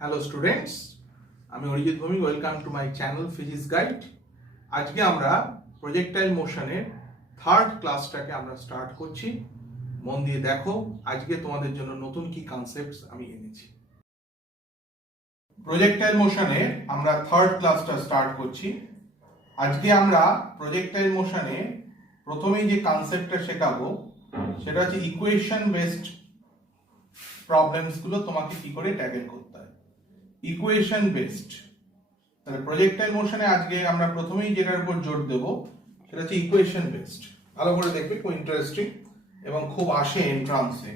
Hello students, আমি Arijit Bhowmik. Welcome to my channel physics guide. আজকে আমরা প্রজেক্টাইল মোশনের থার্ড ক্লাসটাকে আমরা স্টার্ট করছি। মন দিয়ে দেখো, আজকে তোমাদের জন্য নতুন কি কনসেপ্টস আমি এনেছি। প্রজেক্টাইল মোশনে আমরা থার্ড ক্লাসটা স্টার্ট করছি। আজকে আমরা প্রজেক্টাইল মোশনে প্রথমেই যে কনসেপ্টটা শেখাবো সেটা হচ্ছে ইকুয়েশন বেসড প্রবলেমস গুলো তোমাকে কি করে ট্যাকেল করতে হয়, ইকুয়েশন বেসড। তাহলে প্রজেক্টাইল মোশনে আজকে আমরা প্রথমেই যেটার উপর জোর দেব সেটা হচ্ছে ইকুয়েশন বেসড। ভালো করে দেখবে, খুব ইন্টারেস্টিং এবং খুব আসে এন্ট্রান্সে।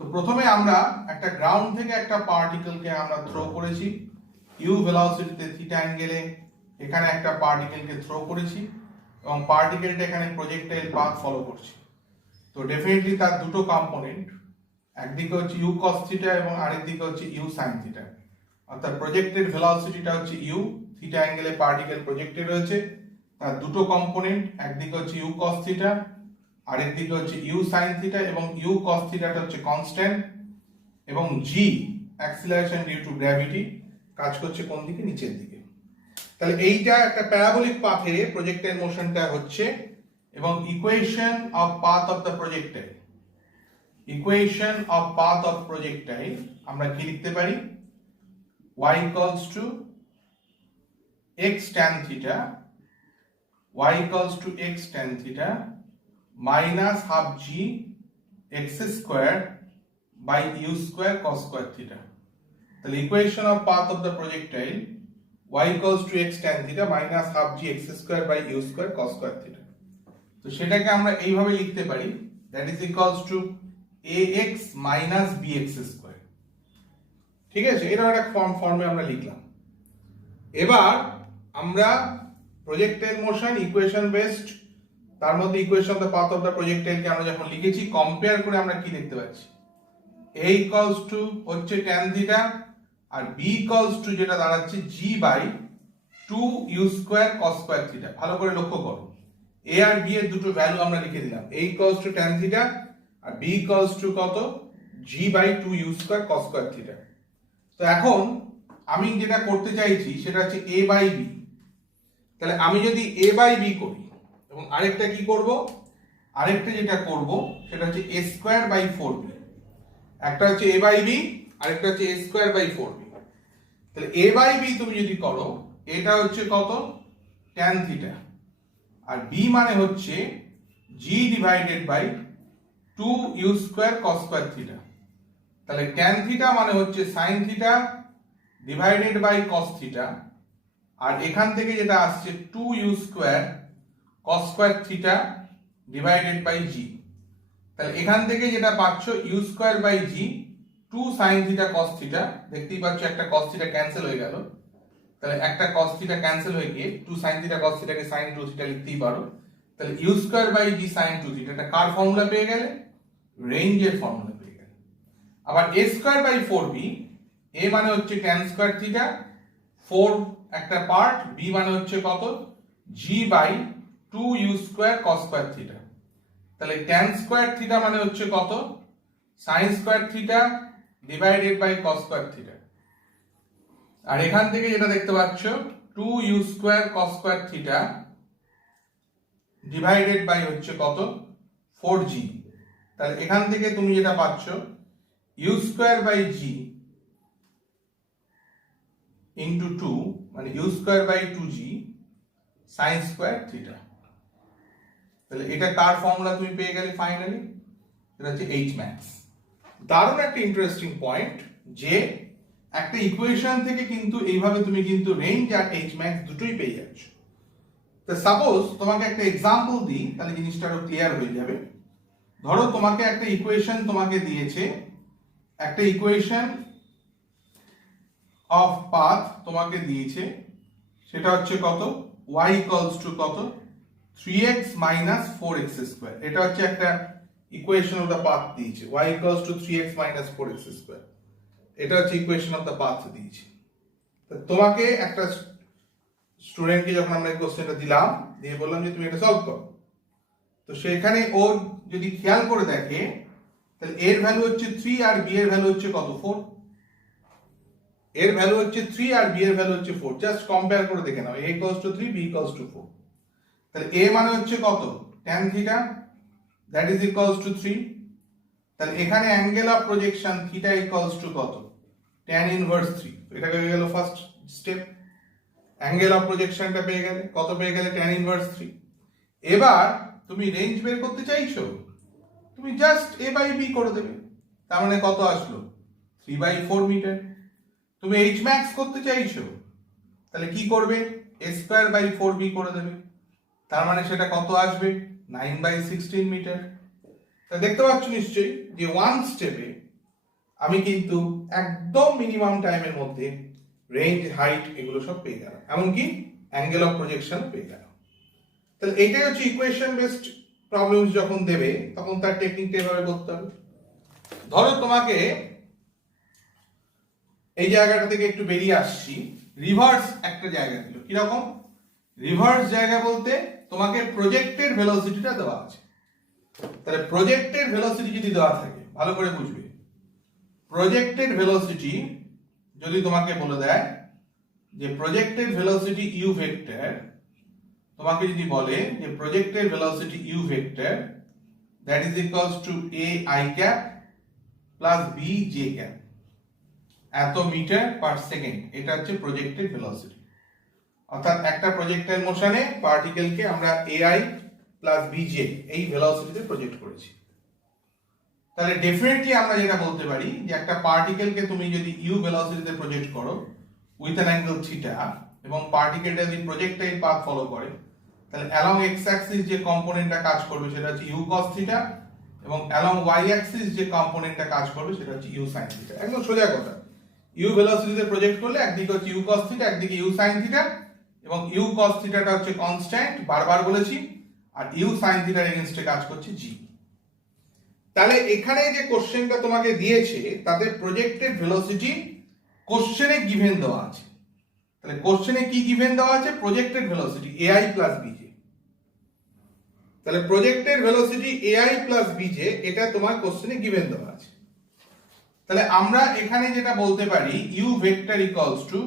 তো প্রথমে আমরা একটা গ্রাউন্ড থেকে একটা পার্টিকেলকে আমরা থ্রো করেছি ইউ ভেলোসিটিতে থিটা অ্যাঙ্গেলে। এখানে একটা পার্টিকেলকে থ্রো করেছি এবং পার্টিকেলটা এখানে প্রজেক্টাইল পাথ ফলো করছে। তো ডেফিনেটলি তার দুটো কম্পোনেন্ট, একদিকে হচ্ছে ইউ কস থিটা এবং আরেক দিকে হচ্ছে ইউ সাইন থিটা। অর্থাৎ প্রজেক্টেড ভেলোসিটিটা হচ্ছে ইউ, থিটা অ্যাঙ্গেলে পার্টিকেল প্রজেক্টেড রয়েছে। তার দুটো কম্পোনেন্ট, একদিকে হচ্ছে ইউ কস থিটা, আরেক দিকে হচ্ছে ইউ সাইন থিটা। এবং ইউ কস থিটাটা হচ্ছে কনস্ট্যান্ট এবং জি অ্যাক্সিলারেশন ডিউ টু গ্র্যাভিটি কাজ করছে কোন দিকে, নিচের দিকে। তাহলে এইটা একটা প্যারাবোলিক পাথে প্রজেক্টাইল মোশনটা হচ্ছে। এবং equation of path of the projectile, equation of path of projectile আমরা কি লিখতে পারি? y equals to x tan theta, y equals to x tan theta minus half g x square by u square cos square theta. The equation of path of the projectile y equals to x tan theta minus half g x square by u square cos square theta. তো সেটাকে আমরা এইভাবে লিখতে পারি, that is equals to ax minus bx square. ঠিক আছে, এরকম একটা ফর্মে আমরা লিখলাম। এবার আমরা প্রজেক্টাইল মোশন ইকুয়েশন বেসড, তার মধ্যে equation of the path of the প্রজেক্টাইলকে আমরা যখন লিখেছি, কম্পেয়ার করে আমরা কি দেখতে পাচ্ছি? a ইকুয়ালস টু হচ্ছে tan থিটা আর b ইকুয়ালস টু যেটা দাঁড়াচ্ছে g by 2 u square cos square theta. ভালো করে লক্ষ্য করো, a আর b এর দুটো ভ্যালু আমরা লিখে দিলাম। a equals to tan theta আর b ইকুয়ালস টু কত? g by 2 u square cos square theta. তো এখন আমি যেটা করতে চাইছি সেটা হচ্ছে a বাই b। তাহলে আমি যদি a বাই b করি এবং আরেকটা কি করব, আরেকটা যেটা করব সেটা হচ্ছে a স্কয়ার বাই 4b। একটা হচ্ছে a বাই b, আরেকটা হচ্ছে a স্কয়ার বাই 4b। তাহলে a বাই b তুমি যদি করো, এটা হচ্ছে কত? tan থিটা আর b মানে হচ্ছে g divided by 2 u square cos square theta. তাহলে tan থিটা মানে হচ্ছে sin theta divided by cos theta, আর এখান থেকে যেটা আসছে 2 u square cos square theta divided by g। তাহলে এখান থেকে যেটা পাচ্ছ u square by g 2 sin theta cos theta. দেখতেই পাচ্ছ একটা cos থিটা ক্যান্সেল হয়ে গেল। তাহলে একটা cos থিটা ক্যান্সেল হয়ে গিয়ে 2 sin থিটা cos থিটাকে sin 2 থিটা লিখতেই পারো। তাহলে u square by g sin 2 theta, এটা কার ফর্মুলা পেয়ে গেলে? রেঞ্জের ফর্মুলা পেয়ে গেলে। আবার a square by 4b, a মানে হচ্ছে tan স্কয়ার থিটা, 4 একটা পার্ট, b মানে হচ্ছে কত? g by 2 u square cos square theta. তাহলে tan স্কয়ার থিটা মানে হচ্ছে কত? sin square theta divided by cos square theta. আর এখান থেকে যেটা দেখতে পাচ্ছ 2 u square cos square theta divided by হচ্ছে কত? 4g। তাহলে এখান থেকে তুমি যেটা পাচ্ছ u square by g into 2 মানে u square by 2g sin square theta. তাহলে এটা কার ফর্মুলা তুমি পেয়ে গেলে ফাইনালি? এটা হচ্ছে h max। দারুণ একটা ইন্টারেস্টিং পয়েন্ট যে একটা ইকুয়েশন থেকে কিন্তু এইভাবে তুমি কিন্তু রেঞ্জ আর h max দুটোই পেয়ে যাচ্ছ। তো সাপোজ তোমাকে একটা এক্সাম্পল দিই, তাহলে জিনিসটা আরো ক্লিয়ার হয়ে যাবে। ধরো তোমাকে একটা ইকুয়েশন তোমাকে দিয়েছে, একটা ইকুয়েশন অফ পাথ তোমাকে দিয়েছে, সেটা হচ্ছে কত? y ইকুয়ালস টু কত? 3x minus 4x square. এটা হচ্ছে একটা ইকুয়েশন অফ দ্য পাথ দিয়েছে, y equals two 3x minus 4x square. এটা হচ্ছে ইকুয়েশন অফ দ্য পাথ দিয়েছে। তোমাকে একটা স্টুডেন্টকে যখন আমরা এই কোশ্চেনটা দিলাম, দিয়ে বললাম যে তুমি এটা সলভ করো, তো সেখানে ও যদি খেয়াল করে দেখে তাহলে এর ভ্যালু হচ্ছে 3 আর বি এর ভ্যালু হচ্ছে কত? 4। এর ভ্যালু হচ্ছে 3 আর বি এর ভ্যালু হচ্ছে 4, জাস্ট কম্পেয়ার করে দেখে নাও, a equals to 3, b equals to 4। তাহলে a মানে হচ্ছে কত, tan theta, that is equals two 3। তাহলে এখানে angle of projection theta equals to কত, tan ইনভার্স 3। এটা হয়ে গেল ফার্স্ট স্টেপ, অ্যাঙ্গেল অফ প্রজেকশনটা পেয়ে গেলে, কত পেয়ে গেলে, tan ইনভার্স 3। এবার তুমি রেঞ্জ বের করতে চাইছো, তুমি জাস্ট a বাই b করে দেবে, তার মানে কত আসলো, 3/4 মিটার। তুমি h max করতে চাইছো, তাহলে কি করবে, a স্কয়ার বাই 4b করে দেবে, তার মানে সেটা কত আসবে, 9/16 মিটার। তা দেখতে পাচ্ছ নিশ্চয়ই যে ওয়ান স্টেপে আমি কিন্তু একদম মিনিমাম টাইমের মধ্যে রেঞ্জ, হাইট এগুলো সব পেয়ে গেলাম, এমনকি অ্যাঙ্গেল অফ প্রজেকশন পেয়ে গেলাম। তাহলে এইটাই হচ্ছে ইকুয়েশন বেসড প্রবলেম, যখন দেবে তখন তার টেকনিকটা এভাবে করতে হবে। ধরো তোমাকে এই জায়গাটা থেকে একটু বেরিয়ে আসছি, রিভার্স একটা জায়গা দিল, কিরকম রিভার্স জায়গা বলতে, তোমাকে প্রজেক্টেড ভেলোসিটিটা দেওয়া আছে। তাহলে প্রজেক্টেড ভেলোসিটি যদি দেওয়া থাকে, ভালো করে বুঝবে, প্রজেক্টেড ভেলোসিটি যদি তোমাকে বলে দেয় যে প্রজেক্টেড ভেলোসিটি ইউ ভেক্টর, তোমাকে যদি বলে যে projected velocity u vector that is equals to a i cap plus b j cap এত মিটার পার সেকেন্ড, এটা হচ্ছে প্রজেক্টেড ভেলোসিটি। অর্থাৎ একটা প্রজেক্টাইল মোশনে পার্টিকেলকে আমরা ai প্লাস bj এই ভেলোসিটিতে প্রজেক্ট করেছি। তাহলে ডেফিনেটলি আমরা যেটা বলতে পারি যে একটা পার্টিকেলকে তুমি যদি ইউ ভেলোসিটিতে প্রজেক্ট করো উইথ অ্যান অ্যাঙ্গেল থিটা, এবং পার্টিকেলটা যদি প্রজেক্টাইল পাথ ফলো করে, তাহলে অ্যালং এক্স অ্যাক্সিস যে কম্পোনেন্টটা কাজ করবে সেটা হচ্ছে ইউ কস থিটা, এবং অ্যালং ওয়াই অ্যাক্সিস যে কম্পোনেন্টটা কাজ করবে সেটা হচ্ছে ইউ সাইন থিটা। একদম সোজা কথা, ইউ ভেলোসিটিতে প্রজেক্ট করলে একদিকে হচ্ছে ইউ কস থিটা, একদিকে ইউ সাইন থিটা, এবং ইউ কস থিটাটা হচ্ছে কনস্ট্যান্ট, বারবার বলেছি, আর ইউ সাইন থিটার এগেইনস্টে কাজ করছে জি। তাহলে এখানে যে কোশ্চেনটা তোমাকে দিয়েছে তাতে প্রজেক্টেড ভেলোসিটি কোশ্চেনে গিভেন দেওয়া আছে। তাহলে কোশ্চেনে কি গিভেন দেওয়া আছে, projected velocity ai plus bj। তাহলে projected velocity ai plus bj এটা তোমার কোশ্চেনে গিভেন দেওয়া আছে। তাহলে আমরা এখানে যেটা বলতে পারি, u vector equals to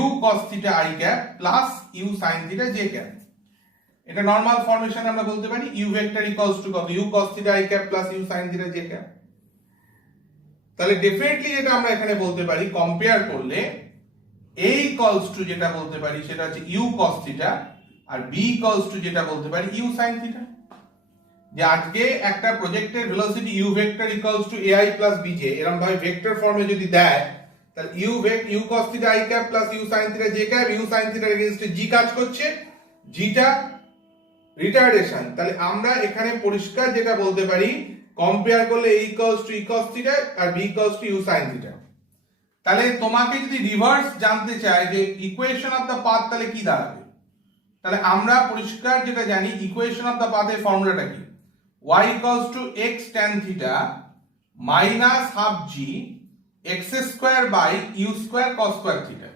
u cos থিটা i cap plus u sin theta j cap. এটা নরমাল ফর্মেশন আমরা বলতে পারি u ভেক্টর ইকুয়ালস টু কত, u cos থিটা i cap plus u sin theta j cap. তাহলে ডেফিনেটলি যেটা আমরা এখানে বলতে পারি, কম্পেয়ার করলে a ইকুয়ালস টু যেটা বলতে পারি সেটা হচ্ছে u cos থিটা, আর b ইকুয়ালস টু যেটা বলতে পারি u sin থিটা। যে আজকে একটা প্রজেক্টের velocity u vector equals two ai plus bj এরকম ভাবে ভেক্টর ফর্মে যদি দেয়, তাহলে u cos থিটা i cap plus u sin theta j cap, u sin থিটার এগেইনস্টে g কাজ করছে, gটা রিটার্ডেশন। তাহলে আমরা এখানে পরিষ্কার যেটা বলতে পারি, কম্পেয়ার করলে a equals to e cos theta আর b equals to u sin theta. তাহলে তোমাকে যদি রিভার্স জানতে চায় যে ইকুয়েশন অফ দ্য পাথ, তাহলে কি দাঁড়াবে, তাহলে আমরা পরিষ্কার যেটা জানি, ইকুয়েশন অফ দ্য পাথের ফর্মুলাটা কি, y equals to x tan theta minus half g x square by u square cos square theta.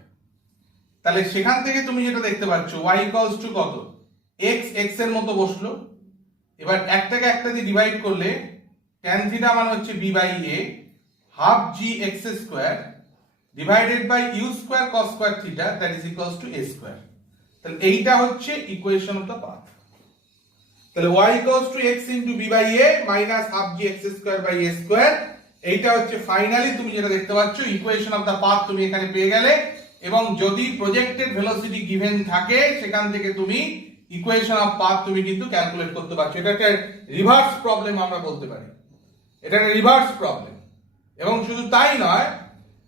তাহলে সেখান থেকে তুমি যেটা দেখতে পাচ্ছ, y ইকুয়ালস টু কত, x x এর মতো বসলো, এবার একটাকে একটা দিয়ে ডিভাইড করলে tan থিটা মানে হচ্ছে b by a half g x square divided by u square cos square theta that is equals to a square. তাহলে এইটা হচ্ছে ইকুয়েশন অফ দ্য পাথ। তাহলে y equals to x into b by a minus half g x square by a square, এইটা হচ্ছে finally তুমি যেটা দেখতে পাচ্ছ ইকুয়েশন অফ দ্য পাথ তুমি এখানে পেয়ে গেলে। এবং যদি প্রজেক্টেড ভেলোসিটি গিভেন থাকে সেখান থেকে তুমি ইকুয়েশন অফ পাথ তুমি কিন্তু ক্যালকুলেট করতে পারছো। এটা একটা রিভার্স প্রবলেম আমরা বলতে পারি, এটা একটা রিভার্স প্রবলেম। এবং শুধু তাই নয়,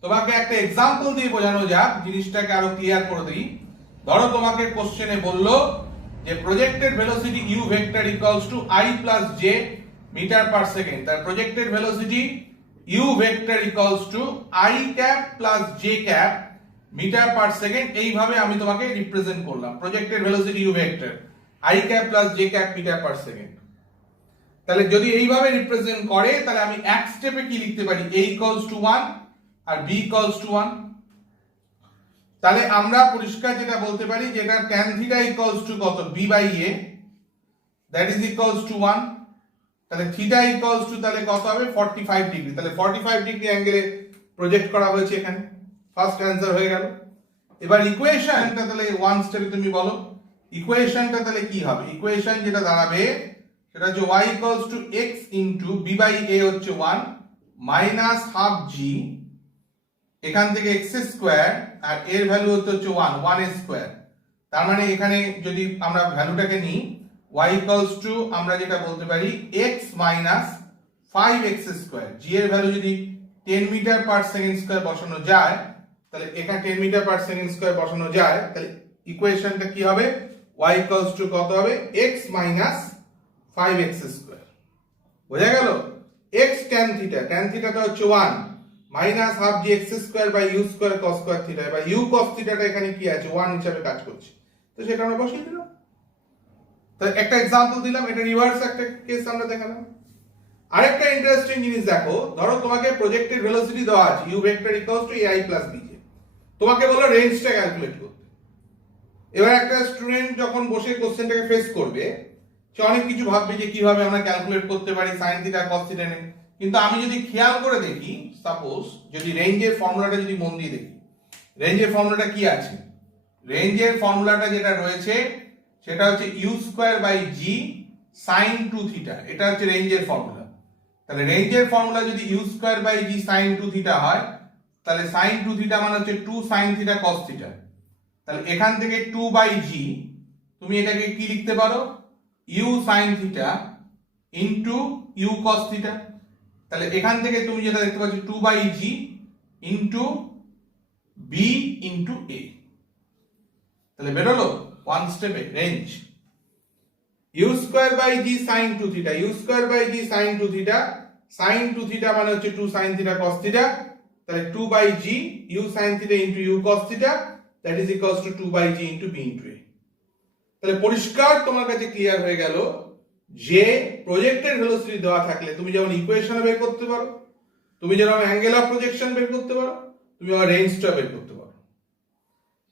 তোমাকে একটা এক্সাম্পল দিয়ে বোঝানো যাক, জিনিসটাকে আরো ক্লিয়ার করে দিই। ধরো তোমাকে কোশ্চেনে বললো যে projected velocity u vector equals to i plus j metre per second. তার projected velocity u vector equals to i cap plus j cap metre per second, এইভাবে আমি তোমাকে রিপ্রেজেন্ট করলাম projected velocity u vector i cap plus j cap metre per second. তাহলে যদি এইভাবে represent করে, তাহলে আমি এক স্টেপে কি লিখতে পারি, a ইকুয়ালস টু 1 আর b ইকুয়ালস টু 1। তাহলে আমরা পরিষ্কার যেটা বলতে পারি, যেটা tan থিটা ইকুয়ালস টু কত, b by a that is equals to 1। তাহলে থিটা ইকুয়ালস টু তাহলে কত হবে, 45 ডিগ্রি। তাহলে 45 ডিগ্রি অ্যাঙ্গেলে প্রজেক্ট করা হয়েছে এখানে ফার্স্ট অ্যান্সার হয়ে গেল। এবার ইকুয়েশনটা তাহলে ওয়ান স্টেপে তুমি বলো ইকুয়েশনটা তাহলে কি হবে। ইকুয়েশন যেটা দাঁড়াবে সেটা হচ্ছে y equals to x into b by a হচ্ছে 1 মাইনাস হাফ g এখান থেকে x স্কয়ার আর এর ভ্যালু হচ্ছে 1 1 স্কয়ার। তার মানে এখানে যদি আমরা ভ্যালুটাকে নিই y ইকুয়ালস টু আমরা যেটা বলতে পারি x minus 5x square. g এর ভ্যালু যদি 10 মিটার পার সেকেন্ড স্কয়ার বসানো যায় তাহলে এখানে 10 মিটার পার সেকেন্ড স্কয়ার বসানো যায় তাহলে ইকুয়েশনটা কি হবে y ইকুয়ালস টু কত হবে x মাইনাস 5x স্কয়ার। বোঝা গেল। x tan থিটাটা হচ্ছে 1 minus half G x square by u square cos square theta. এবার u cos থিটাটা এখানে কি আছে 1 হিসাবে কাজ করছে তো সেটা আমরা বসিয়ে দিলাম। তো একটা एग्जांपल দিলাম, এটা রিভার্স একটা কেস আমরা দেখালাম। আরেকটা ইন্টারেস্টিং জিনিস দেখো, ধরো তোমাকে প্রজেক্টেড ভেলোসিটি দেওয়া আছে u vector equals two ai plus bj, তোমাকে বলো রেঞ্জটা ক্যালকুলেট করতে। এবার একটা স্টুডেন্ট যখন বসে কোশ্চেনটাকে ফেস করবে সে অনেক কিছু ভাববে যে কিভাবে আমরা ক্যালকুলেট করতে পারি sin থিটা cos থিটা নিয়ে। কিন্তু আমি যদি খেয়াল করে দেখি, সাপোজ যদি রেঞ্জের ফর্মুলাটা যদি মন দিয়ে দেখি, রেঞ্জের ফর্মুলাটা কি আছে, রেঞ্জের ফর্মুলাটা যেটা রয়েছে সেটা হচ্ছে u square by g sin 2 theta. এটা হচ্ছে রেঞ্জের ফর্মুলা। তাহলে রেঞ্জের ফর্মুলা যদি u square by g sin 2 theta হয় তাহলে sin 2 থিটা মানে হচ্ছে 2 sin থিটা cos থিটা। তাহলে এখান থেকে 2 বাই g তুমি এটাকে কি লিখতে পারো u sin theta into u cos theta. তাহলে এখান থেকে তুমি যেটা দেখতে পাচ্ছ 2 by g into b into a। তাহলে বেরোলো ওয়ান স্টেপে range u square by g sin 2 theta, u square by g sin 2 theta, sin 2 theta মানে হচ্ছে 2 sin থিটা cos থিটা। তাহলে 2 by g u sin theta into u cos theta that is equals to 2 by g into b into a। তাহলে পরিষ্কার তোমার কাছে clear হয়ে গেল যে প্রজেক্টেড ভেলোসিটি দেওয়া থাকলে তুমি যেমন ইকুয়েশন বের করতে পারো, তুমি যেমন অ্যাঙ্গেল অফ প্রজেকশন বের করতে পারো, তুমি আবার রেঞ্জটা বের করতে পারো।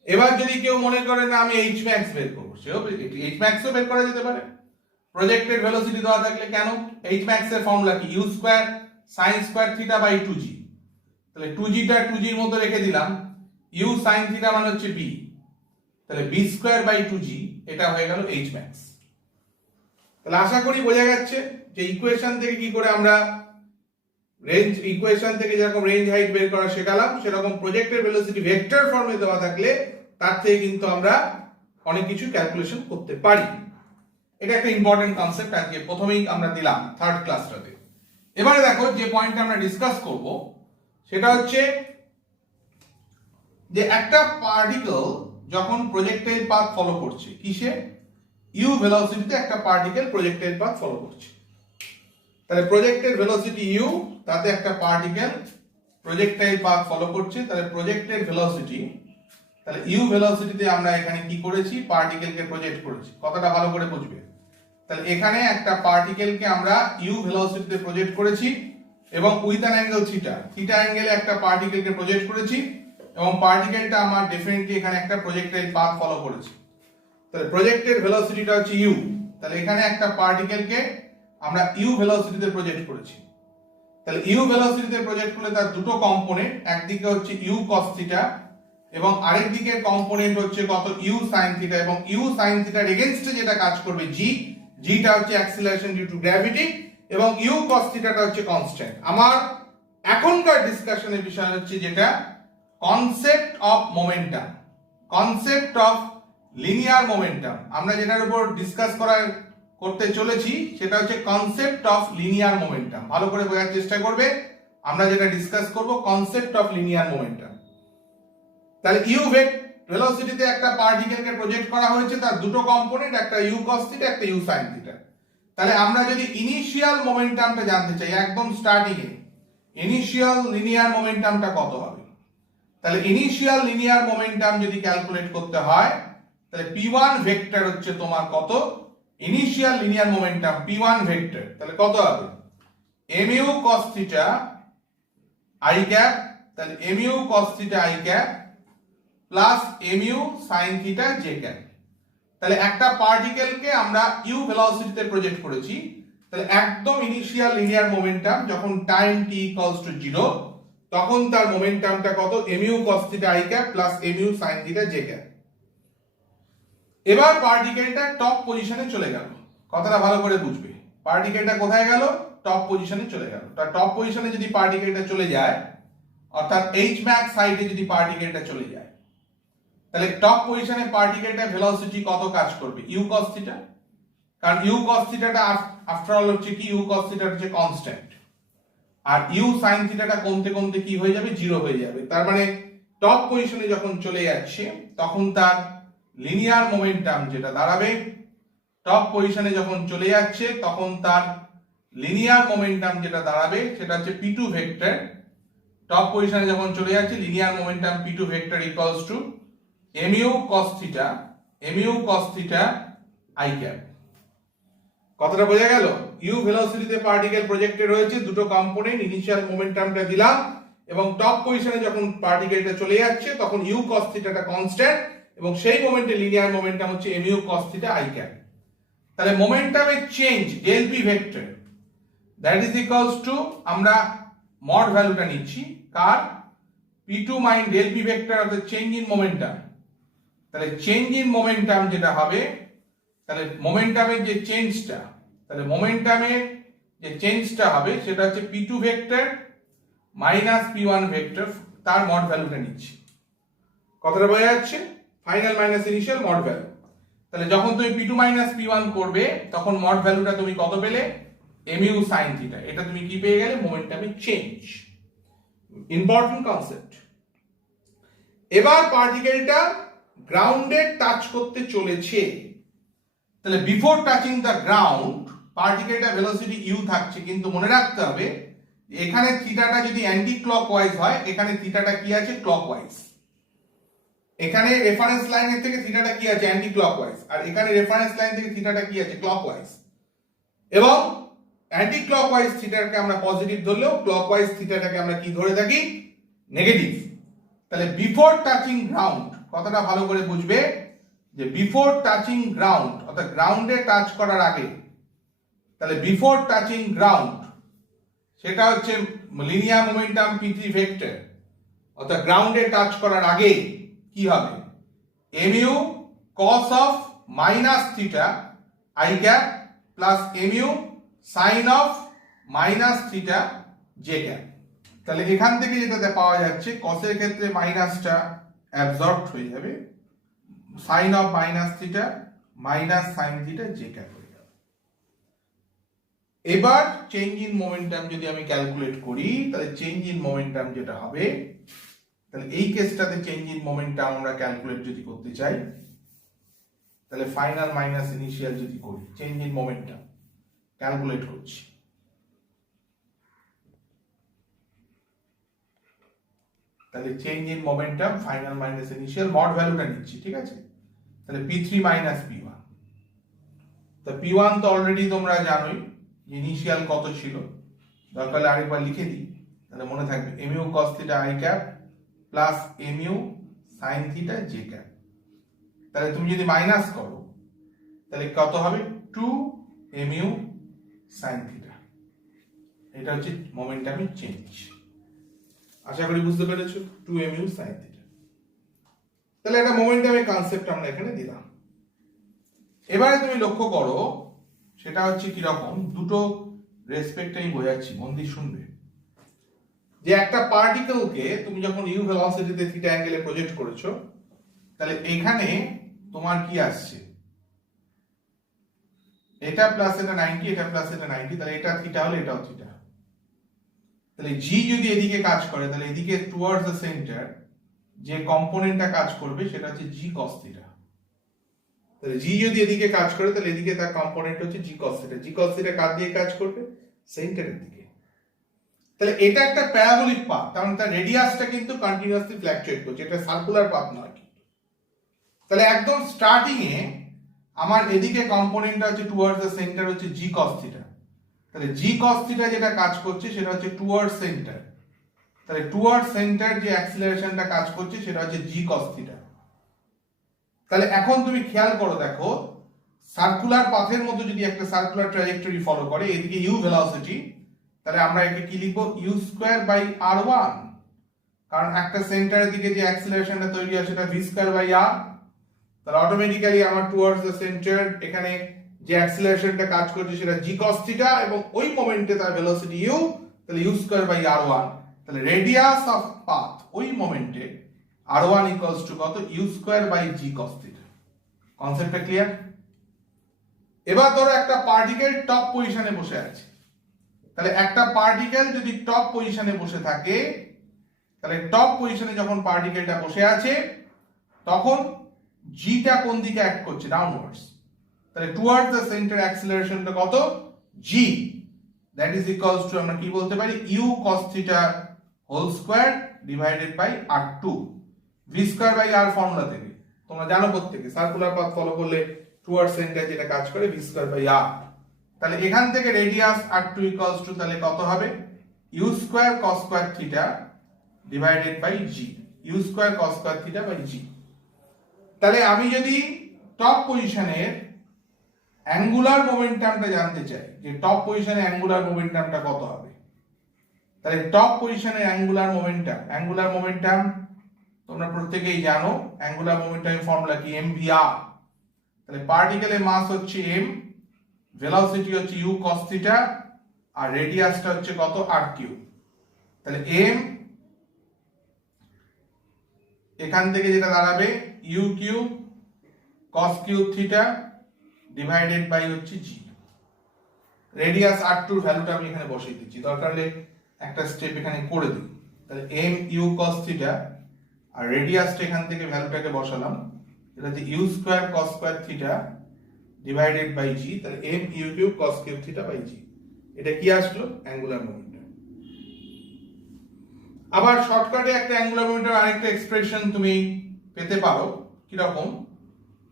এবার যদি কেউ মনে করে না আমি h max বের করব, সেও h max ও বের করা যেতে পারে প্রজেক্টেড ভেলোসিটি দেওয়া থাকলে। কেন? h max এর ফর্মুলা কি u square sin square theta by 2g। তাহলে 2g টা 2g এর মধ্যে রেখে দিলাম, u sin থিটা মানে হচ্ছে b, তাহলে b স্কয়ার বাই 2g এটা হয়ে গেল h max। তাহলে আশা করি বোঝা যাচ্ছে যে ইকুয়েশন থেকে কি করে আমরা রেঞ্জ, ইকুয়েশন থেকে যেরকম রেঞ্জ হাইট বের করা শেখালাম সেরকম প্রজেক্টেড ভেলোসিটি ভেক্টর ফর্মে দেওয়া থাকলে তার থেকে কিন্তু আমরা অনেক কিছু ক্যালকুলেশন করতে পারি। এটা একটা ইম্পর্টেন্ট কনসেপ্ট আজকে প্রথমেই আমরা দিলাম থার্ড ক্লাসটাতে। এবারে দেখো যে পয়েন্টটা আমরা ডিসকাস করব সেটা হচ্ছে যে একটা পার্টিকেল যখন প্রজেক্টাইল পাথ ফলো করছে, কিসে? u ভেলোসিটিতে একটা পার্টিকেল প্রজেক্টাইল পাথ ফলো করছে। তাহলে প্রজেক্টেড ভেলোসিটি u, তাতে একটা পার্টিকেল প্রজেক্টাইল পাথ ফলো করছে। তাহলে প্রজেক্টেড ভেলোসিটি, তাহলে u ভেলোসিটিতে আমরা এখানে কি করেছি? পার্টিকেলকে প্রজেক্ট করেছি। কথাটা ভালো করে বুঝবে। তাহলে এখানে একটা পার্টিকেলকে আমরা u ভেলোসিটিতে প্রজেক্ট করেছি এবং with an angle theta, theta অ্যাঙ্গেলে একটা পার্টিকেলকে প্রজেক্ট করেছি এবং পার্টিকেলটা আমার ডেফিনেটলি এখানে একটা প্রজেক্টাইল পাথ ফলো করেছে। তাহলে প্রজেক্টেড ভেলোসিটিটা হচ্ছে u। তাহলে এখানে একটা পার্টিকেলকে আমরা u ভেলোসিটিতে প্রজেক্ট করেছি। তাহলে u ভেলোসিটিতে প্রজেক্ট করলে তার দুটো কম্পোনেন্ট, একদিকে হচ্ছে u cos থিটা এবং আরেক দিকের কম্পোনেন্ট হচ্ছে কত u sin থিটা, এবং u sin থিটার এগেইনস্টে যেটা কাজ করবে g, gটা হচ্ছে অ্যাক্সিলারেশন ডিউ টু গ্র্যাভিটি এবং u cos থিটাটা হচ্ছে কনস্ট্যান্ট। আমার এখনকার ডিসকাশনের বিষয় হচ্ছে যেটা concept of momentum, concept of linear momentum. আমরা যেটার উপর ডিসকাস করতে চলেছি সেটা হচ্ছে কনসেপ্ট অফ লিনিয়ার মোমেন্টাম। ভালো করে বোঝার চেষ্টা করবে, আমরা যেটা ডিসকাস করব কনসেপ্ট অফ লিনিয়ার মোমেন্টাম। তাহলে u ভেলোসিটিতে একটা পার্টিকেলকে প্রজেক্ট করা হয়েছে, তার দুটো কম্পোনেন্ট, একটা u cos থিটা, একটা u sin থিটা। তাহলে আমরা যদি ইনিশিয়াল মোমেন্টামটা জানতে চাই, একদম স্টার্টিং এ ইনিশিয়াল লিনিয়ার মোমেন্টামটা কত হবে, তাহলে ইনিশিয়াল লিনিয়ার মোমেন্টাম যদি ক্যালকুলেট করতে হয় তাহলে p1 ভেক্টর হচ্ছে তোমার কত? Initial linear momentum p1 vector তাহলে কত হবে? mu cos থিটা i ক্যাপ, তাহলে mu cos থিটা i cap plus mu sin theta j cap. তাহলে একটা পার্টিকেলকে আমরা u ভেলোসিটিতে প্রজেক্ট করেছি, তাহলে একদম ইনিশিয়াল লিনিয়ার মোমেন্টাম যখন টাইম t ইকুয়ালস টু 0 তখন তার মোমেন্টামটা কত, mu cos থিটা i cap plus mu sin theta j cap. এবার পার্টিকেলটা টপ পজিশনে চলে গেল, কথাটা ভালো করে বুঝবে। পার্টিকেলটা কোথায় গেল, টপ পজিশনে চলে গেল। তার টপ পজিশনে যদি পার্টিকেলটা চলে যায়, অর্থাৎ h max সাইডে যদি পার্টিকেলটা চলে যায়, তাহলে টপ পজিশনে পার্টিকেলটা ভেলোসিটি কত কাজ করবে, u cos থিটা। কারণ u cos থিটাটা আফটার অল হচ্ছে কি, u cos থিটা হচ্ছে কনস্ট্যান্ট, আর u sin থিটাটা কমতে কমতে কি হয়ে যাবে, জিরো হয়ে যাবে। তার মানে টপ পজিশনে যখন চলে যাচ্ছে তখন তার লিনিয়ার মোমেন্টাম যেটা দাঁড়াবে, টপ পজিশনে যখন চলে যাচ্ছে তখন তার লিনিয়ার মোমেন্টাম যেটা দাঁড়াবে সেটা হচ্ছে p2 ভেক্টর। টপ পজিশনে যখন চলে যাচ্ছে linear momentum p2 vector equals two mu cos থিটা i ক্যাপ। কথাটা বোঝা গেল? u ভেলোসিটিতে পার্টিকেল প্রজেক্টেড হয়েছে, দুটো কম্পোনেন্ট, ইনিশিয়াল মোমেন্টামটা দিলাম, এবং টপ পজিশনে যখন পার্টিকেলটা চলে যাচ্ছে তখন u cos থিটাটা কনস্ট্যান্ট, এবং সেই মোমেন্টে লিনিয়ার মোমেন্টাম হচ্ছে mu cos থিটা i ক্যাপ। তাহলে মোমেন্টামের change del p vector that is equals to, আমরা মড ভ্যালুটা নিচ্ছি কার, p2 minus del p vector of the change in momentum. তাহলে চেঞ্জ ইন মোমেন্টাম যেটা হবে, তাহলে মোমেন্টামের যে চেঞ্জটা, তাহলে মোমেন্টামের যে চেঞ্জটা হবে সেটা হচ্ছে p2 vector minus p1 vector, তার মড ভ্যালুটা নিচ্ছি। কথাটা বোঝা যাচ্ছে? Final minus initial mod value. তাহলে যখন তুমি p2 মাইনাস p1 করবে তখন মড ভ্যালুটা তুমি কত পেলে, mu sin থিটা। এটা তুমি কি পেয়ে গেলে, মোমেন্টামের চেঞ্জ। Important concept. এবার পার্টিকেলটা গ্রাউন্ডে টাচ করতে চলেছে, তাহলে বিফোর টাচিং দ্য গ্রাউন্ড পার্টিকেলটা ভেলোসিটি u থাকছে, কিন্তু মনে রাখতে হবে এখানে থিটাটা যদি অ্যান্টি ক্লকওয়াইজ হয়, এখানে থিটাটা কি আছে, ক্লকওয়াইজ। এখানে রেফারেন্স লাইনের থেকে থিটাটা কি আছে, অ্যান্টি ক্লকওয়াইজ, আর এখানে রেফারেন্স লাইন থেকে থিটাটা কি আছে, ক্লকওয়াইজ। এবং অ্যান্টি ক্লকওয়াইজ থিটাকে আমরা পজিটিভ ধরলেও ক্লকওয়াইজ থিটাটাকে আমরা কি ধরে থাকি, নেগেটিভ। তাহলে বিফোর টাচিং গ্রাউন্ড, কথাটা ভালো করে বুঝবে যে বিফোর টাচিং গ্রাউন্ড অর্থাৎ গ্রাউন্ডে টাচ করার আগে, তাহলে বিফোর টাচিং গ্রাউন্ড সেটা হচ্ছে লিনিয়ার মোমেন্টাম p3 ভেক্টর, অর্থাৎ গ্রাউন্ডে টাচ করার আগে কি হবে, mu cos of minus theta i cap plus mu sin of minus theta j cap. তাহলে এখান থেকে যেটা পাওয়া যাচ্ছে, cos এর ক্ষেত্রে মাইনাসটা অ্যাবজর্বড হয়ে যাবে, sin of minus theta minus sin theta j cap হয়ে যাবে। এবার চেঞ্জ ইন মোমেন্টাম যদি আমি ক্যালকুলেট করি, তাহলে চেঞ্জ ইন মোমেন্টাম যেটা হবে, তাহলে এই কেসটাতে চেঞ্জ ইন মোমেন্টাম আমরা ক্যালকুলেট যদি করতে চাই, তাহলে ফাইনাল মাইনাস ইনিশিয়াল যদি করি, চেঞ্জ ইন মোমেন্টাম ক্যালকুলেট করছি, তাহলে change in momentum final minus initial mod ভ্যালুটা নিচ্ছি, ঠিক আছে। তাহলে p3 মাইনাস p1, তো p1 তো অলরেডি তোমরা জানোই ইনিশিয়াল কত ছিল, দরকার হলে আরেকবার লিখে দিই, তাহলে মনে থাকবে mu cos থিটা i cap plus mu sin theta j cap. তাহলে তুমি যদি মাইনাস করো তাহলে কত হবে, 2 mu sin থিটা। এটা হচ্ছে মোমেন্টামের চেঞ্জ। আশা করি বুঝতে পেরেছো, 2 mu sin থিটা। তাহলে একটা মোমেন্টামের কনসেপ্ট আমরা এখানে দিলাম। এবারে তুমি লক্ষ্য করো সেটা হচ্ছে কি রকম, দুটো রেসপেক্ট আমি বোঝাচ্ছি, মন দিয়ে শুনবে। যে একটা পার্টিকেলকে তুমি যখন u ভেলোসিটিতে থিটা অ্যাঙ্গেলে প্রজেক্ট করেছো, তাহলে এখানে তোমার কি আসছে, এটা প্লাস এটা 90, এটা প্লাস এটা 90, তাহলে এটা থিটা হলে এটাও থিটা। তাহলে g যদি এদিকে কাজ করে, তাহলে এদিকে টুয়ার্ডস দ্য সেন্টার যে কম্পোনেন্টটা কাজ করবে সেটা হচ্ছে g cos থিটা। তাহলে g যদি এদিকে কাজ করে, তাহলে এদিকে তার কম্পোনেন্ট হচ্ছে g cos theta. g cos theta কার দিকে কাজ করবে, সেন্টারের দিকে। তাহলে এটা একটা প্যারাবোলিক পাথ, কারণ তার রেডিয়াসটা কিন্তু কন্টিনিউয়াসলি ফ্ল্যাকচুয়েট করছে, এটা সার্কুলার পাথ নয় কিন্তু। তাহলে একদম স্টার্টিং এ আমার এদিকে কম্পোনেন্টটা হচ্ছে টুয়ার্ডস দ্য সেন্টার হচ্ছে g cos থিটা। তাহলে g cos থিটা যেটা কাজ করছে সেটা হচ্ছে টুয়ার্ডস সেন্টার। তাহলে টুয়ার্ডস সেন্টার যে অ্যাক্সিলারেশনটা কাজ করছে সেটা হচ্ছে g cos থিটা। তাহলে এখন তুমি খেয়াল করো, দেখো সার্কুলার পাথের মতো যদি একটা সার্কুলার ট্র্যাজেক্টরি ফলো করে, এদিকে u ভেলোসিটি, তাহলে আমরা একে কি লিখবো, u স্কয়ার বাই r1 কারণ একটা সেন্টারের দিকে যে অ্যাক্সিলারেশনটা তৈরি হয় সেটা ভি স্কয়ার বাই আর, তাহলে অটোমেটিক্যালি আমার টুয়ার্ডস দ্য সেন্টার এখানে যে অ্যাক্সিলারেশনটা কাজ করছে সেটা জি কস থিটা, এবং ওই মোমেন্টে তার ভেলোসিটি ইউ, তাহলে u square by R one, তাহলে রেডিয়াস অফ পাথ ওই মোমেন্টে আর ওয়ান ইকুয়ালস টু কত, u square by G cos theta. কনসেপ্টটা ক্লিয়ার? এবার ধরো একটা পার্টিকেল টপ পজিশনে বসে আছে, তাহলে একটা পার্টিকেল যদি টপ পজিশনে বসে থাকে, তাহলে টপ পজিশনে যখন পার্টিকেলটা বসে আছে তখন জিটা কোন দিকে অ্যাক্ট করছে, ডাউনওয়ার্ডস, তাহলে টুয়ার্ডস দ্য সেন্টার অ্যাক্সিলারেশনটা কত, G, that is equals to আমরা কি বলতে পারি, u cos theta whole square divided by r2, V square by R formula থেকে তোমরা জানো প্রত্যেকে, সার্কুলার পাথ ফলো করলে টুয়ার্ডস সেন্টার যেটা কাজ করে ভি স্কয়ার বাই আর, তাহলে এখান থেকে রেডিয়াস r2 ইকুয়ালস টু তাহলে কত হবে, u square cos square theta divided by g, u square cos square theta by g. তাহলে আমি যদি টপ পজিশনের অ্যাঙ্গুলার মোমেন্টামটা জানতে চাই, যে টপ পজিশনে অ্যাঙ্গুলার মোমেন্টামটা কত হবে, তাহলে টপ পজিশনে অ্যাঙ্গুলার মোমেন্টাম তোমরা প্রত্যেকেই জানো, অ্যাঙ্গুলার মোমেন্টামের ফর্মুলা কি, mvr, তাহলে পার্টিকেলের মাস হচ্ছে m, ভেলোসিটি হচ্ছে u cos থিটা, আর রেডিয়াসটা হচ্ছে কত, r3, তাহলে m এখান থেকে যেটা দাঁড়াবে u cube cos cube theta divided by হচ্ছে g, রেডিয়াস r2 এর ভ্যালুটা আমি এখানে বসিয়ে দিচ্ছি, দরকার হলে একটা স্টেপ এখানে করে দিই, তাহলে m u cos থিটা আর রেডিয়াসটা এখান থেকে ভ্যালুটাকে বসালাম, এটা হচ্ছে u square cos square theta divided by g, তাহলে m u cube cos cube theta by g, এটা কি আসলো, অ্যাঙ্গুলার মোমেন্টাম। আবার শর্টকাটে একটা অ্যাঙ্গুলার মোমেন্টাম আরেকটা এক্সপ্রেশন তুমি পেতে পারো, কি রকম,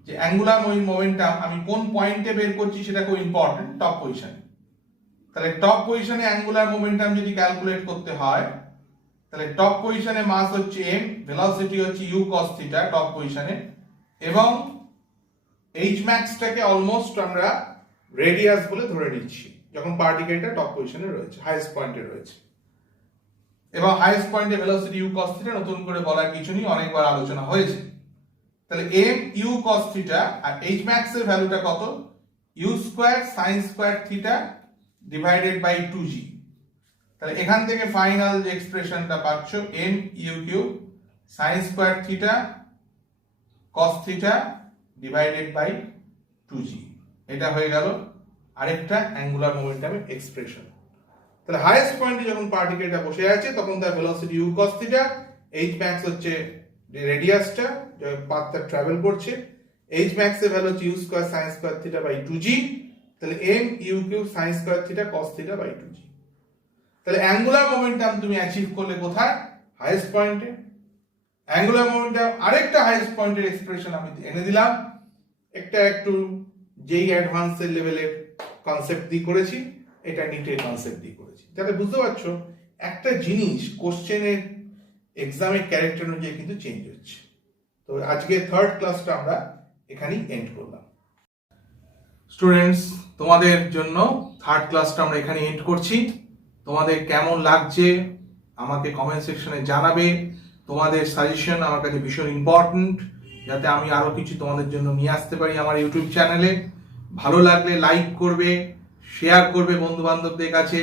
যে অ্যাঙ্গুলার মোমেন্টাম আমি কোন পয়েন্টে বের করছি সেটা খুব ইম্পর্টেন্ট, টপ পজিশনে, তাহলে টপ পজিশনে অ্যাঙ্গুলার মোমেন্টাম যদি ক্যালকুলেট করতে হয়, তাহলে টপ পজিশনে মাস হচ্ছে m, ভেলোসিটি হচ্ছে u cos থিটা টপ পজিশনে, এবং h max টাকে অলমোস্ট আমরা রেডিয়াস বলে ধরে নিচ্ছি যখন পার্টিকেলটা টপ পজিশনে রয়েছে, হাইয়েস্ট পয়েন্টে রয়েছে, এবং হাইয়েস্ট পয়েন্টে ভেলোসিটি u cos থিটা নতুন করে বলার কিছু নেই, অনেকবার আলোচনা হয়েছে, তাহলে m u cos থিটা আর h max এর ভ্যালুটা কত, u square sin square theta divided by 2g, তাহলে এখান থেকে ফাইনাল যে এক্সপ্রেশনটা পাচ্ছ m u cube sin square theta cos theta divided by 2g, এটা হয়ে গেল আরেকটা অ্যাঙ্গুলার মোমেন্টামের এক্সপ্রেশন। তাহলে হাইয়েস্ট পয়েন্টে যখন পার্টিকেলটা বসে আছে তখন তার velocity u cos theta, h max হচ্ছে রেডিয়াসটা যে পাথটা ট্রাভেল করছে, h max এর ভ্যালু হচ্ছে u square sin square theta by 2g, তাহলে m u cube sin square theta cos theta by 2g। তাহলে অ্যাঙ্গুলার মোমেন্টাম তুমি অ্যাচিভ করলে কোথায়, হাইয়েস্ট পয়েন্টে। অ্যাঙ্গুলার মোমেন্টাম আরেকটা হাইয়েস্ট পয়েন্টের এক্সপ্রেশন আমি এনে দিলাম, একটা একটু যেই অ্যাডভান্সের লেভেলের কনসেপ্ট দিয়ে করেছি, এটা নিটের কনসেপ্ট দিয়ে করেছি, যাতে বুঝতে পারছো একটা জিনিস কোশ্চেনের এক্সামের ক্যারেক্টার অনুযায়ী কিন্তু চেঞ্জ হচ্ছে। তো আজকে থার্ড ক্লাসটা আমরা এখানেই এন্ড করলাম। স্টুডেন্টস, তোমাদের জন্য থার্ড ক্লাসটা আমরা এখানে এন্ড করছি। তোমাদের কেমন লাগছে আমাকে কমেন্ট সেকশনে জানাবে, তোমাদের সাজেশন আমার কাছে ভীষণ ইম্পর্টেন্ট, যাতে আমি আরো কিছু তোমাদের জন্য নিয়ে আসতে পারি আমার ইউটিউব চ্যানেলে। ভালো লাগলে লাইক করবে, শেয়ার করবে বন্ধু বান্ধবদের কাছে,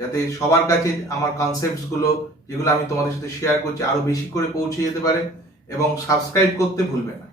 যাতে সবার কাছে আমার কনসেপ্টস গুলো যেগুলো আমি তোমাদের সাথে শেয়ার করছি আরো বেশি করে পৌঁছে যেতে পারে, এবং সাবস্ক্রাইব করতে ভুলবে না।